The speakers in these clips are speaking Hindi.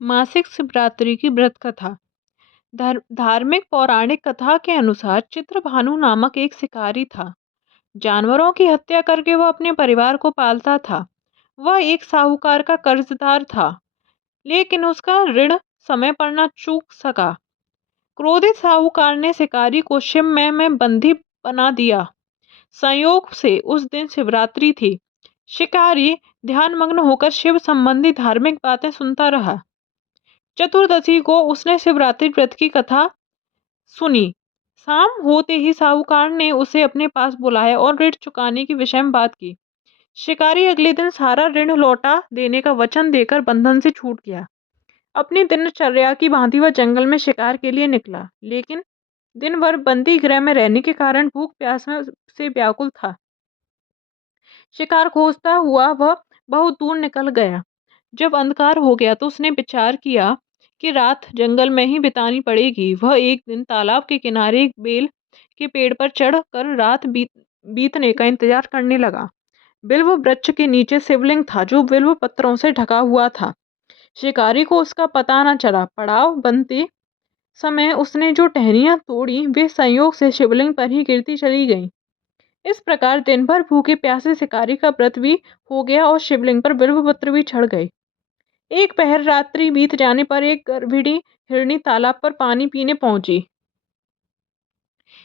मासिक शिवरात्रि की व्रत कथा। धार्मिक पौराणिक कथा के अनुसार चित्रभानु नामक एक शिकारी था। जानवरों की हत्या करके वह अपने परिवार को पालता था। वह एक साहूकार का कर्जदार था, लेकिन उसका ऋण समय पर न चूक सका। क्रोधित साहूकार ने शिकारी को शिवमय में बंदी बना दिया। संयोग से उस दिन शिवरात्रि थी। शिकारी ध्यानमग्न होकर शिव संबंधी धार्मिक बातें सुनता रहा। चतुर्दशी को उसने शिवरात्रि व्रत की कथा सुनी। शाम होते ही साहूकार ने उसे अपने पास बुलाया और ऋण चुकाने की विषय में बात की। शिकारी अगले दिन सारा ऋण लौटा देने का वचन देकर बंधन से छूट गया। अपनी दिनचर्या की भांति वह जंगल में शिकार के लिए निकला, लेकिन दिन भर बंदी गृह में रहने के कारण भूख प्यास से व्याकुल था। शिकार खोजता हुआ वह बहुत दूर निकल गया। जब अंधकार हो गया तो उसने विचार किया कि रात जंगल में ही बितानी पड़ेगी। वह एक दिन तालाब के किनारे एक बेल के पेड़ पर चढ़कर रात बीतने का इंतजार करने लगा। बिल्व वृक्ष के नीचे शिवलिंग था, जो बिल्व पत्रों से ढका हुआ था। शिकारी को उसका पता न चला। पड़ाव बनते समय उसने जो टहनियां तोड़ी वे संयोग से शिवलिंग पर ही गिरती चली गईं। इस प्रकार दिन भर भूखे प्यासे शिकारी का व्रत भी हो गया और शिवलिंग पर बिल्व पत्र भी चढ़ गए। एक पहर रात्रि बीत जाने पर एक गर्भिणी हिरणी तालाब पर पानी पीने पहुंची।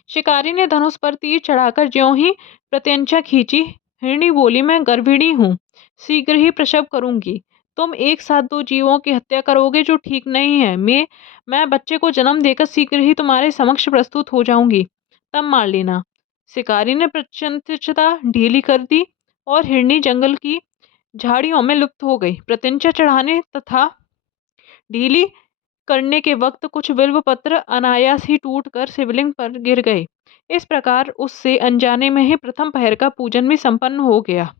शिकारी ने धनुष पर तीर चढ़ाकर ज्यों ही प्रत्यंचा खींची, हिरणी बोली, मैं गर्भिणी हूँ, शीघ्र ही प्रसव करूंगी। तुम एक साथ दो जीवों की हत्या करोगे जो ठीक नहीं है। मैं बच्चे को जन्म देकर शीघ्र ही तुम्हारे समक्ष प्रस्तुत हो जाऊंगी, तब मार लेना। शिकारी ने प्रत्यंचा ढीली कर दी और हिरणी जंगल की झाड़ियों में लुप्त हो गई। प्रत्यंचा चढ़ाने तथा ढीली करने के वक्त कुछ बिल्व पत्र अनायास ही टूटकर शिवलिंग पर गिर गए। इस प्रकार उससे अनजाने में ही प्रथम पहर का पूजन भी संपन्न हो गया।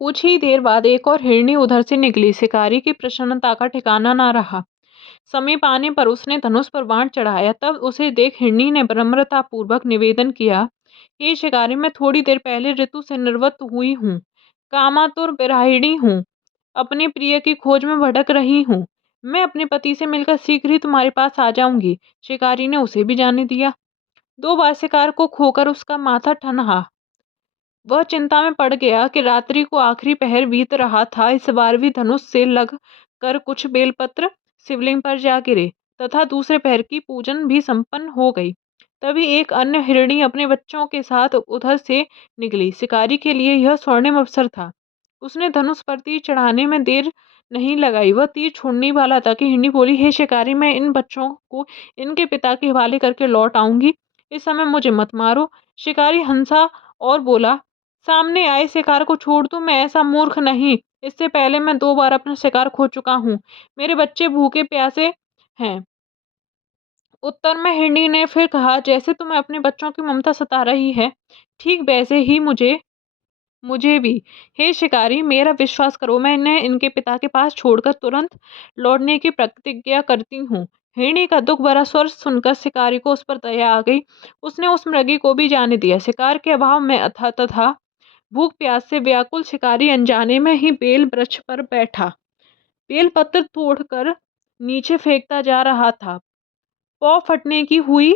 कुछ ही देर बाद एक और हिरणी उधर से निकली। शिकारी की प्रसन्नता का ठिकाना न रहा। समीप आने पर उसने धनुष पर बाण चढ़ाया। तब उसे देख हिरणी ने विनम्रता पूर्वक निवेदन किया, हे शिकारी, मैं थोड़ी देर पहले ऋतु से निर्वत हुई हूँ, कामातुर विरहिणी हूँ, अपने प्रिय की खोज में भटक रही हूँ। मैं अपने पति से मिलकर शीघ्र ही तुम्हारे पास आ जाऊंगी। शिकारी ने उसे भी जाने दिया। 2 बार शिकार को खोकर उसका माथा ठनहा। वह चिंता में पड़ गया कि रात्रि को आखिरी पहर बीत रहा था। इस बार भी धनुष से लग कर कुछ बेलपत्र शिवलिंग पर जा गिरे तथा दूसरे पहर की पूजन भी संपन्न हो गई। तभी एक अन्य हिरणी अपने बच्चों के साथ उधर से निकली। शिकारी के लिए यह स्वर्णिम अवसर था। उसने धनुष पर तीर चढ़ाने में देर नहीं लगाई। वह तीर छोड़ने वाला था कि हिरणी बोली, हे शिकारी, मैं इन बच्चों को इनके पिता के हवाले करके लौट आऊंगी, इस समय मुझे मत मारो। शिकारी हंसा और बोला, सामने आए शिकार को छोड़ दूं? मैं ऐसा मूर्ख नहीं। इससे पहले मैं 2 बार अपना शिकार खो चुका हूँ। मेरे बच्चे भूखे प्यासे हैं। उत्तर में हिरणी ने फिर कहा, जैसे तुम्हें अपने बच्चों की ममता सता रही है, ठीक वैसे ही मुझे भी। हे शिकारी, मेरा विश्वास करो, मैं इन्हें इनके पिता के पास छोड़कर तुरंत लौटने की प्रतिज्ञा करती हूँ। हिरणी का दुख भरा स्वर सुनकर शिकारी को उस पर दया आ गई। उसने उस मृगी को भी जाने दिया। शिकार के अभाव में तथा भूख प्यास से व्याकुल शिकारी अनजाने में ही बेल वृक्ष पर बैठा। बेल पत्र तोड़कर नीचे फेंकता जा रहा था। पौ फटने की हुई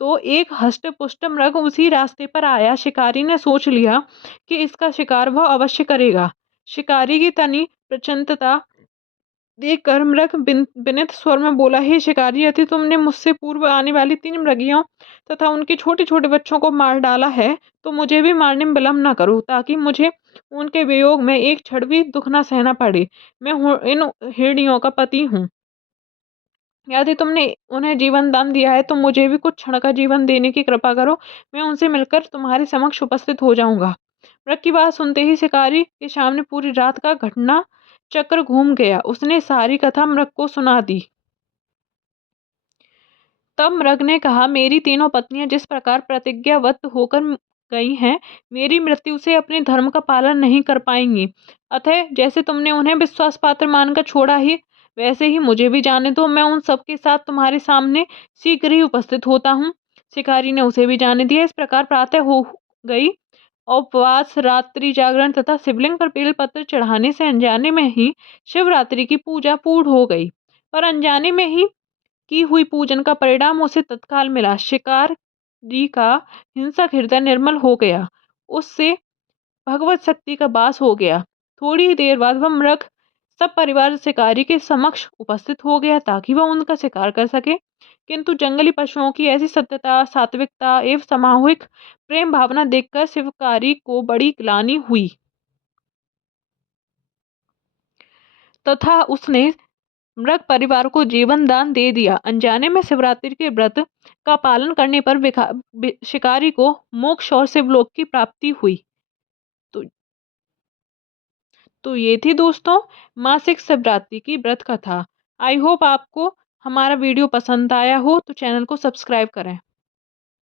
तो एक हष्ट पुष्ट मृग उसी रास्ते पर आया। शिकारी ने सोच लिया कि इसका शिकार वह अवश्य करेगा। शिकारी की तनी प्रचंडता देखकर मृग विनीत स्वर में बोला, हे शिकारी, यदि तुमने मुझसे पूर्व आने वाली 3 मृगियों तथा उनके छोटे छोटे बच्चों को मार डाला है तो मुझे भी मारने में विलम्ब न करो, ताकि मुझे उनके वियोग में एक क्षण भी दुख न सहना पड़े। मैं इन हिरणियों का पति हूँ। यदि तुमने उन्हें जीवन दान दिया है तो मुझे भी कुछ क्षण का जीवन देने की कृपा करो। मैं उनसे मिलकर तुम्हारे समक्ष उपस्थित हो जाऊंगा। मृग की बात सुनते ही शिकारी के सामने पूरी रात का घटना चक्र घूम गया। उसने सारी कथा मृग को सुना दी। तब मृग ने कहा, मेरी तीनों पत्नियां जिस प्रकार प्रतिज्ञाबद्ध होकर गई हैं, मेरी मृत्यु से अपने धर्म का पालन नहीं कर पाएंगी। अतः जैसे तुमने उन्हें विश्वास पात्र मानकर छोड़ा ही, वैसे ही मुझे भी जाने दो। मैं उन सबके साथ तुम्हारे सामने शीघ्र ही उपस्थित होता हूँ। शिकारी ने उसे भी जाने दिया। इस प्रकार प्रातः हो गई उपवास, रात्रि जागरण तथा शिवलिंग पर बेलपत्र चढ़ाने से अनजाने में ही शिवरात्रि की पूजा पूर्ण हो गई। पर अनजाने में ही की हुई पूजन का परिणाम उसे तत्काल मिला। शिकारी का हिंसक हृदय निर्मल हो गया, उससे भगवत शक्ति का वास हो गया। थोड़ी ही देर बाद वह मृग सब परिवार शिकारी के समक्ष उपस्थित हो गया ताकि वह उनका शिकार कर सके। किंतु जंगली पशुओं की ऐसी सत्यता, सात्विकता एवं सामूहिक प्रेम भावना देखकर शिवकारी को बड़ी ग्लानि हुई तथा उसने मृग परिवार को जीवन दान दे दिया। अनजाने में शिवरात्रि के व्रत का पालन करने पर शिकारी को मोक्ष और शिवलोक की प्राप्ति हुई। तो ये थी दोस्तों मासिक शिवरात्रि की व्रत कथा। आई होप आपको हमारा वीडियो पसंद आया हो, तो चैनल को सब्सक्राइब करें।